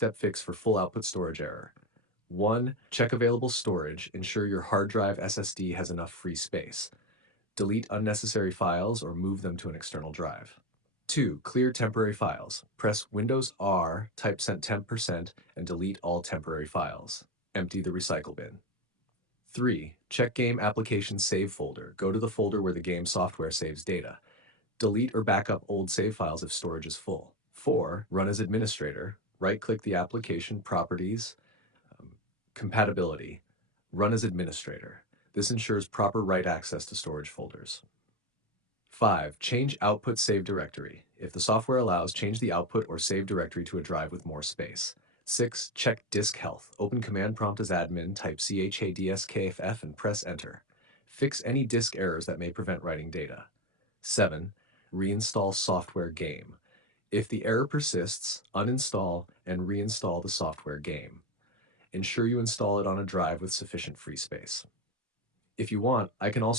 3-step fix for full output storage error. 1. Check available storage. Ensure your hard drive SSD has enough free space. Delete unnecessary files or move them to an external drive. 2. Clear temporary files. Press Windows R, type %, and delete all temporary files. Empty the recycle bin. 3. Check Game Application Save folder. Go to the folder where the game software saves data. Delete or back up old save files if storage is full. 4. Run as administrator. Right-click the application, Properties, Compatibility. Run as administrator. This ensures proper write access to storage folders. 5. Change output save directory. If the software allows, change the output or save directory to a drive with more space. 6. Check disk health. Open command prompt as admin, type CHADSKFF and press enter. Fix any disk errors that may prevent writing data. 7. Reinstall software game. If the error persists, uninstall and reinstall the software game. Ensure you install it on a drive with sufficient free space. If you want, I can also